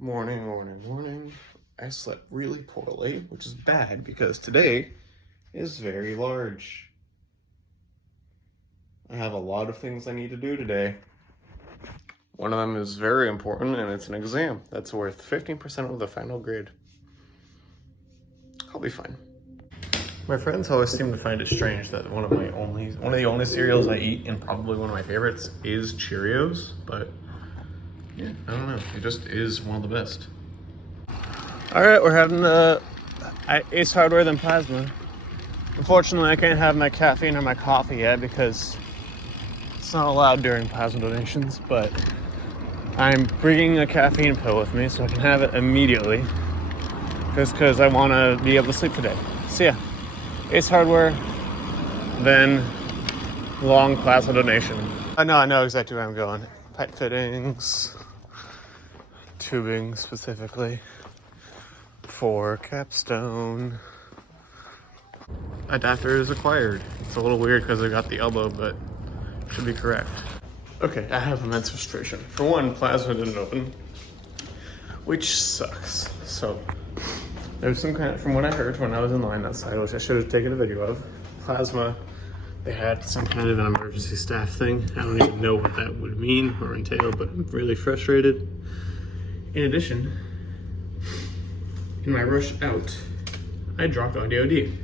Morning, morning, morning. I slept really poorly, which is bad because today is very large. I have a lot of things I need to do today. One of them is very important, and it's an exam that's worth 15% of the final grade. I'll be fine. My friends always seem to find it strange that one of the only cereals I eat, and probably one of my favorites, is Cheerios, but yeah, I don't know. It just is one of the best. All right, we're having Ace Hardware then Plasma. Unfortunately, I can't have my caffeine or my coffee yet because it's not allowed during plasma donations, but I'm bringing a caffeine pill with me so I can have it immediately just because I want to be able to sleep today. So yeah, Ace Hardware, then long plasma donation. I know exactly where I'm going. Pipe fittings, tubing specifically for capstone. Adapter is acquired. It's a little weird because I got the elbow, but should be correct. Okay, I have immense frustration. For one, plasma didn't open, which sucks. So there's some kind of, from what I heard when I was in line outside, which I should have taken a video of, plasma, they had some kind of an emergency staff thing. I don't even know what that would mean or entail, but I'm really frustrated. In addition, in my rush out, I dropped audio D.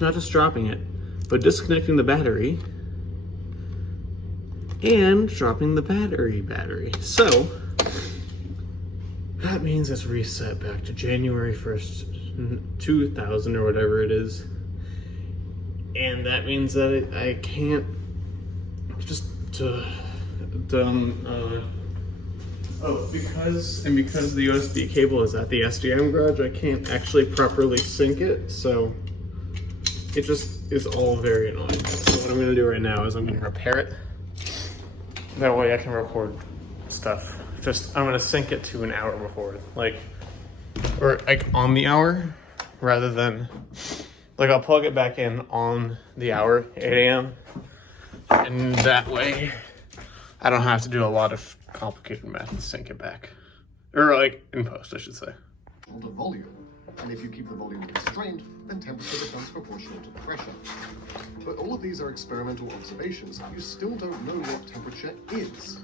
Not just dropping it, but disconnecting the battery and dropping the battery. So that means it's reset back to January 1st, 2000 or whatever it is. And that means that I can't just because the USB cable is at the SDM garage, I can't actually properly sync it, so it just is all very annoying. So what I'm gonna do right now is I'm gonna repair it. That way I can record stuff. I'm gonna sync it to an hour before, or on the hour, rather than, I'll plug it back in on the hour, 8 a.m. And that way I don't have to do a lot of complicated math to sync it back. Or in post, I should say. The volume, and if you keep the volume constrained, then temperature becomes proportional to the pressure. But all of these are experimental observations. You still don't know what temperature is.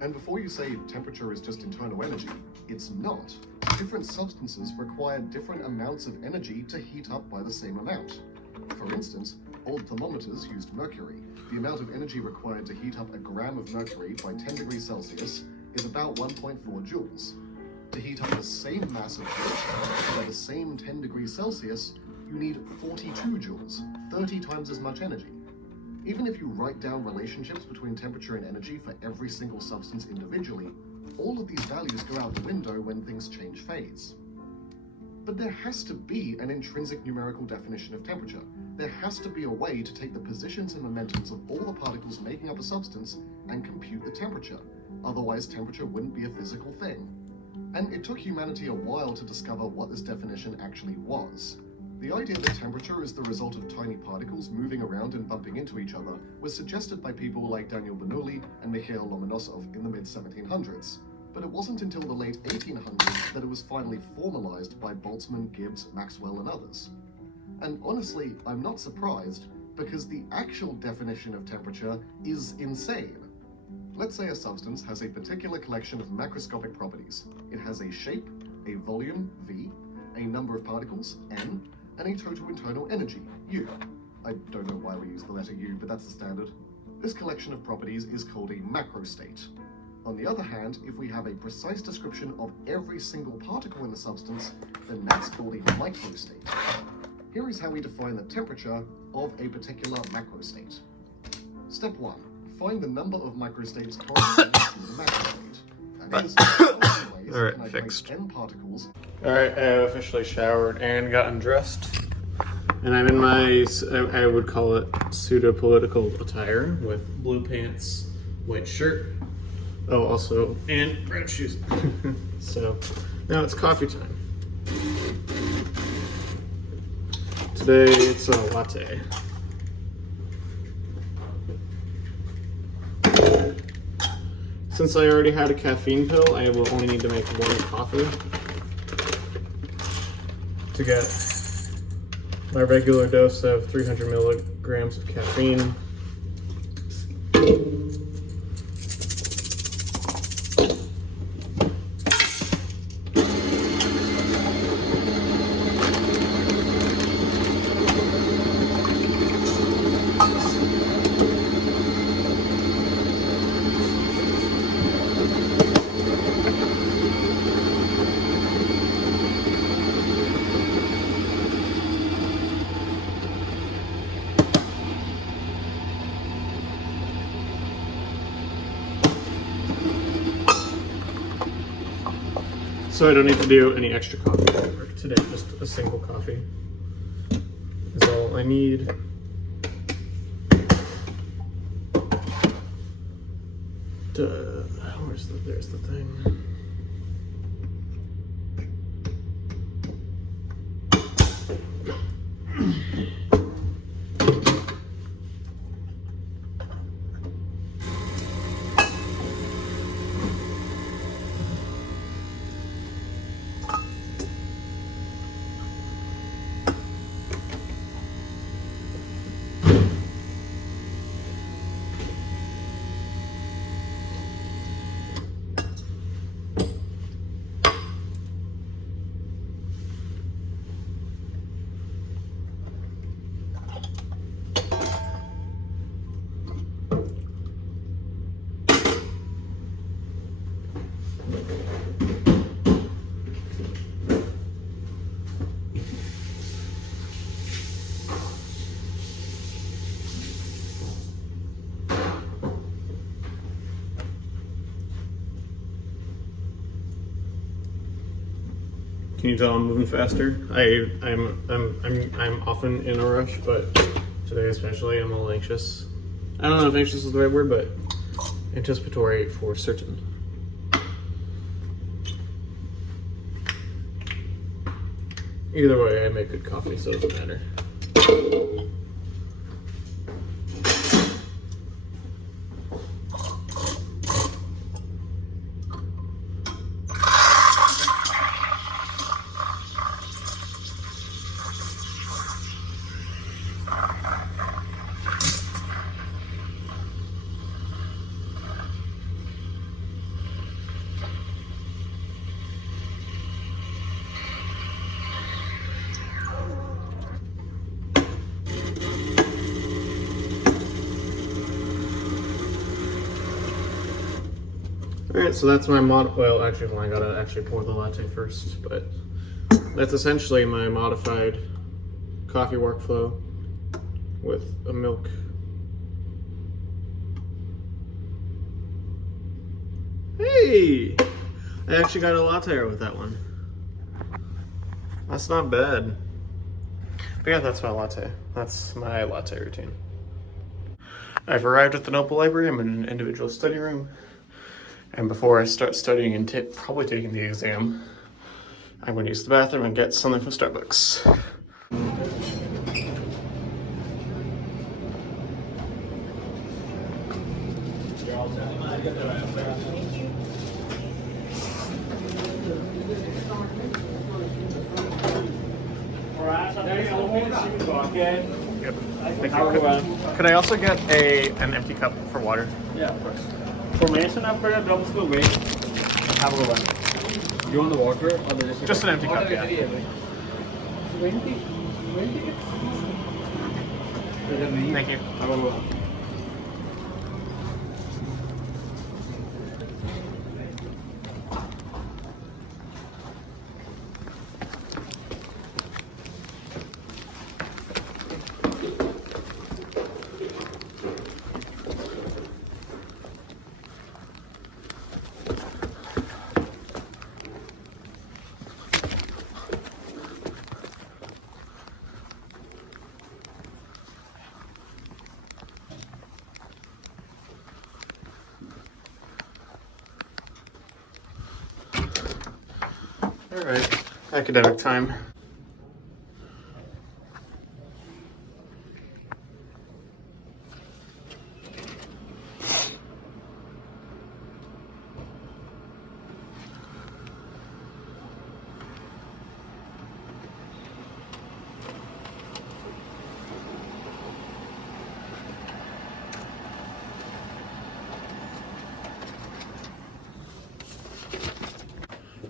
And before you say temperature is just internal energy, it's not. Different substances require different amounts of energy to heat up by the same amount. For instance, old thermometers used mercury. The amount of energy required to heat up a gram of mercury by 10 degrees Celsius is about 1.4 joules. To heat up the same mass of wood by the same 10 degrees Celsius, you need 42 joules, 30 times as much energy. Even if you write down relationships between temperature and energy for every single substance individually, all of these values go out the window when things change phase. But there has to be an intrinsic numerical definition of temperature. There has to be a way to take the positions and momentums of all the particles making up a substance and compute the temperature. Otherwise, temperature wouldn't be a physical thing. And it took humanity a while to discover what this definition actually was. The idea that temperature is the result of tiny particles moving around and bumping into each other was suggested by people like Daniel Bernoulli and Mikhail Lomonosov in the mid-1700s. But it wasn't until the late 1800s that it was finally formalized by Boltzmann, Gibbs, Maxwell, and others. And honestly, I'm not surprised, because the actual definition of temperature is insane. Let's say a substance has a particular collection of macroscopic properties. It has a shape, a volume, V, a number of particles, N, and a total internal energy, U. I don't know why we use the letter U, but that's the standard. This collection of properties is called a macrostate. On the other hand, if we have a precise description of every single particle in the substance, then that's called a microstate. Here is how we define the temperature of a particular macrostate. Step 1. Find the number of microstates corresponding to the macrostate. That is, All right, fixed. N particles. All right, I have officially showered and gotten dressed. And I'm in my, I would call it pseudo-political attire with blue pants, white shirt. Oh, also, and red shoes. So now it's coffee time. Today it's a latte. Since I already had a caffeine pill, I will only need to make 1 coffee to get my regular dose of 300 milligrams of caffeine. So I don't need to do any extra coffee for today, just a single coffee is all I need. There's the thing. Can you tell I'm moving faster? I'm often in a rush, but today especially I'm a little anxious. I don't know if anxious is the right word, but anticipatory for certain. Either way, I make good coffee, so it doesn't matter. Alright, so that's my well, actually, I gotta actually pour the latte first, but that's essentially my modified coffee workflow with a milk. Hey! I actually got a latte with that one. That's not bad. But yeah, that's my latte. That's my latte routine. I've arrived at the Noble Library. I'm in an individual study room. And before I start studying and probably taking the exam, I'm going to use the bathroom and get something from Starbucks. Yep. Thank you. Could I also get an empty cup for water? Yeah, of course. Formation after a double school wait. Have a one. You want the water or the Just an empty cup, yeah. 20. Thank you. Have a one. All right, academic time.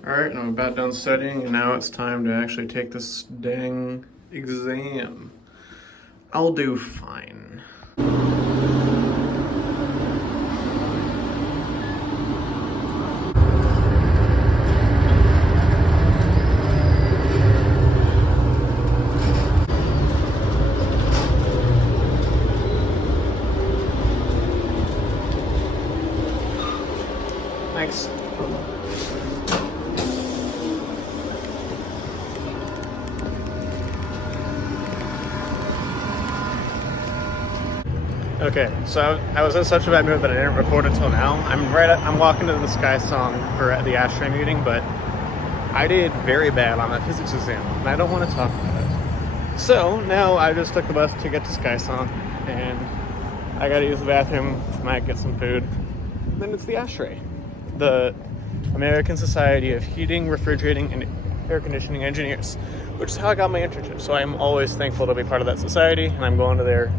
Alright, I'm about done studying, and now it's time to actually take this dang exam. I'll do fine. Thanks. Okay, so I was in such a bad mood that I didn't record until now. I'm walking to the Sky Song for the ashtray meeting, but I did very bad on that physics exam, and I don't want to talk about it. So now I just took the bus to get to Sky Song, and I gotta use the bathroom, might get some food. Then it's the ashtray. The American Society of Heating, Refrigerating, and Air Conditioning Engineers, which is how I got my internship. So I'm always thankful to be part of that society, and I'm going to their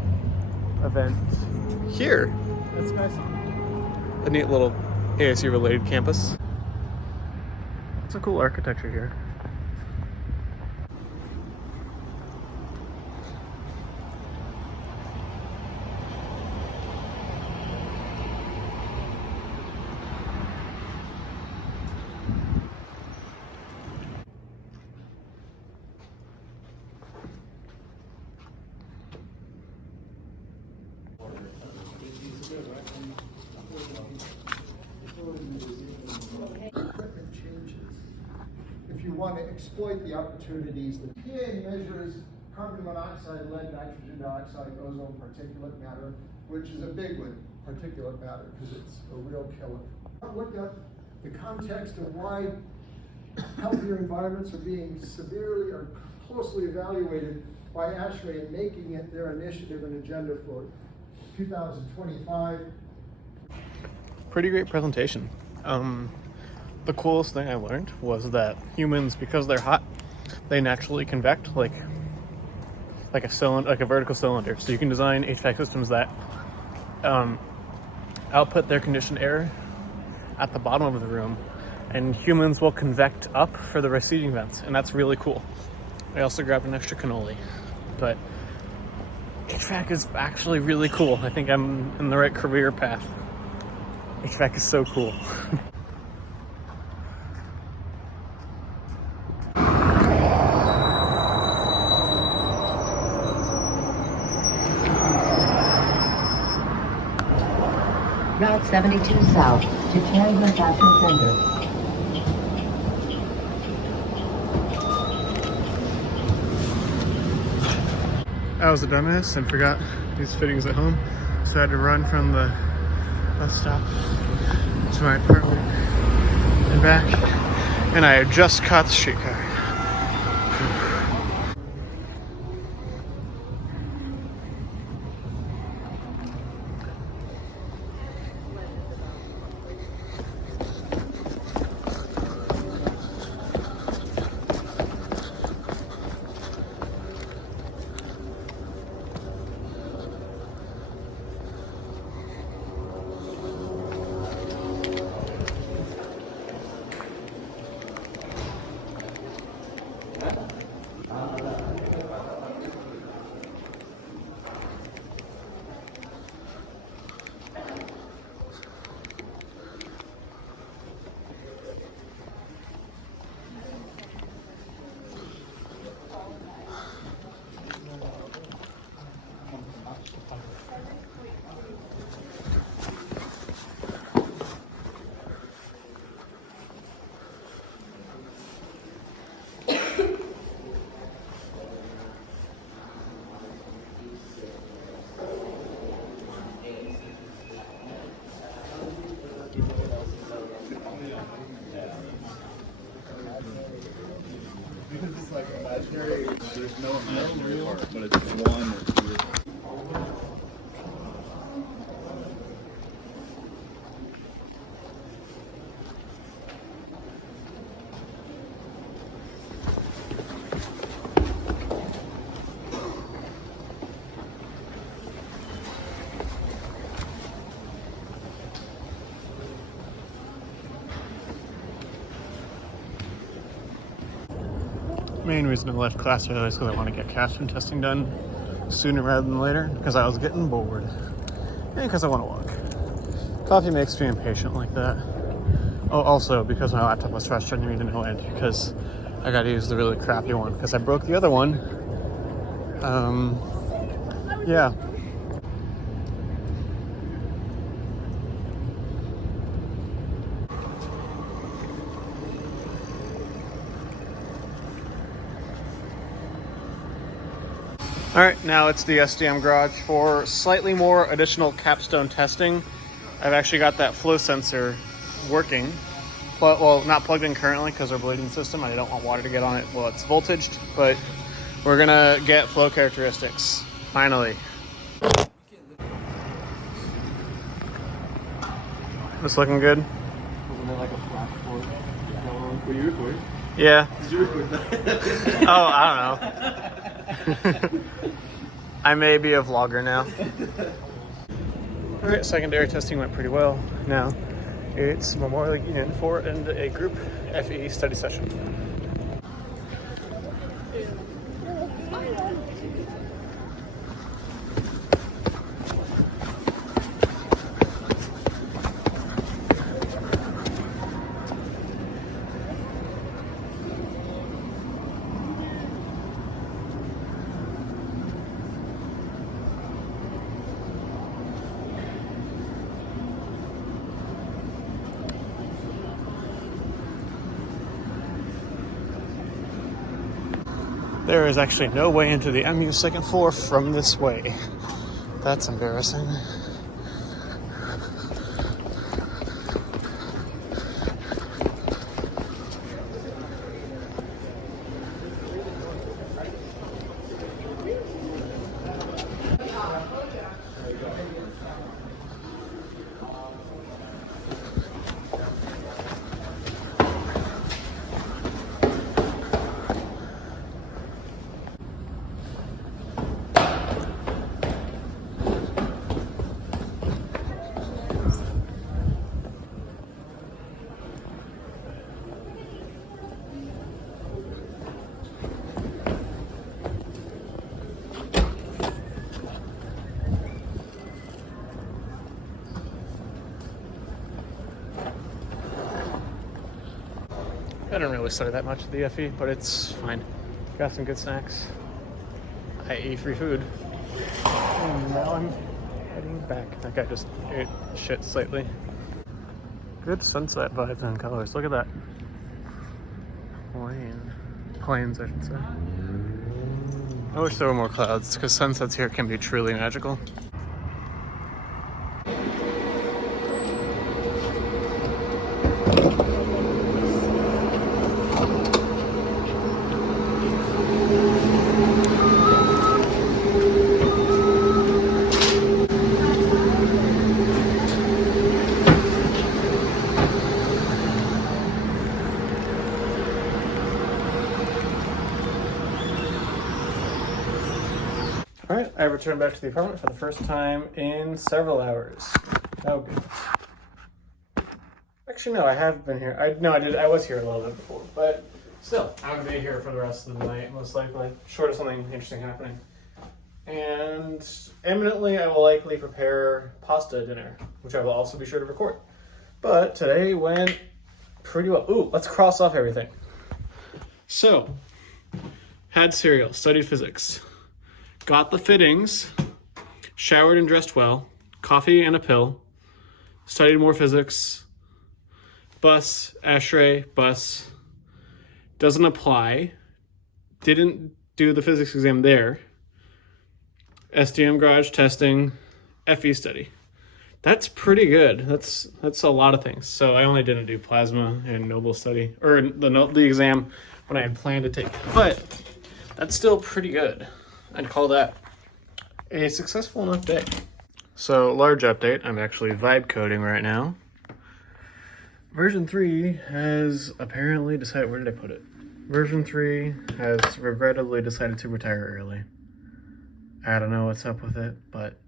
event here at Sky Song. A neat little ASU related campus. It's a cool architecture here. If you want to exploit the opportunities, the PA measures carbon monoxide, lead, nitrogen dioxide, ozone, particulate matter, which is a big one, particulate matter, because it's a real killer. Look at the context of why healthier environments are being severely or closely evaluated by ASHRAE and making it their initiative and agenda for 2025. Pretty great presentation. The coolest thing I learned was that humans, because they're hot, they naturally convect like a cylinder, like a vertical cylinder. So you can design HVAC systems that output their conditioned air at the bottom of the room, and humans will convect up for the receiving vents, and that's really cool. I also grabbed an extra cannoli, but HVAC is actually really cool. I think I'm in the right career path. HVAC is so cool. Route 72 south to Carrier Fashion Center. I was a dumbass and forgot these fittings at home, so I had to run from the bus stop to my apartment and back, and I had just caught the streetcar. Because it's like imaginary, there's no imaginary part, but it's one or two. Main reason I left class early is because I want to get capstone testing done sooner rather than later, because I was getting bored. And because I want to walk. Coffee makes me impatient like that. Oh, also because my laptop was frustrating me to no end because I got to use the really crappy one because I broke the other one. Yeah. All right, now it's the SDM garage for slightly more additional capstone testing. I've actually got that flow sensor working. Well, not plugged in currently because our bleeding system, I don't want water to get on it while it's voltaged, but we're gonna get flow characteristics, finally. This looking good? Wasn't it like a flash forward? Were you recording? Yeah. Did you record that? Oh, I don't know. I may be a vlogger now. All right, secondary testing went pretty well. Now it's Memorial Union for a group FE study session. There is actually no way into the MU second floor from this way. That's embarrassing. I didn't really study that much at the FE, but it's fine. Got some good snacks, i.e. free food. And now I'm heading back. That guy just ate shit slightly. Good sunset vibes and colors. Look at that. Plains, I should say. I wish there were more clouds, because sunsets here can be truly magical. All right, I returned back to the apartment for the first time in several hours. Oh, good. Actually, no, I have been here. I was here a little bit before, but still, I'm gonna be here for the rest of the night, most likely, short of something interesting happening. And imminently, I will likely prepare pasta dinner, which I will also be sure to record. But today went pretty well. Ooh, let's cross off everything. So, had cereal, studied physics. Got the fittings, showered and dressed well, coffee and a pill, studied more physics, bus, ashtray, bus, doesn't apply, didn't do the physics exam there, SDM garage testing, FE study. That's pretty good. That's a lot of things. So I only didn't do plasma and Noble study, or the exam when I had planned to take it. But that's still pretty good. I'd call that a successful enough day. So, large update. I'm actually vibe coding right now. Version 3 has apparently decided... Where did I put it? Version 3 has regrettably decided to retire early. I don't know what's up with it, but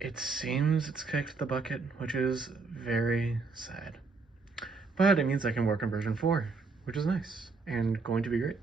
it seems it's kicked the bucket, which is very sad. But it means I can work on version 4, which is nice and going to be great.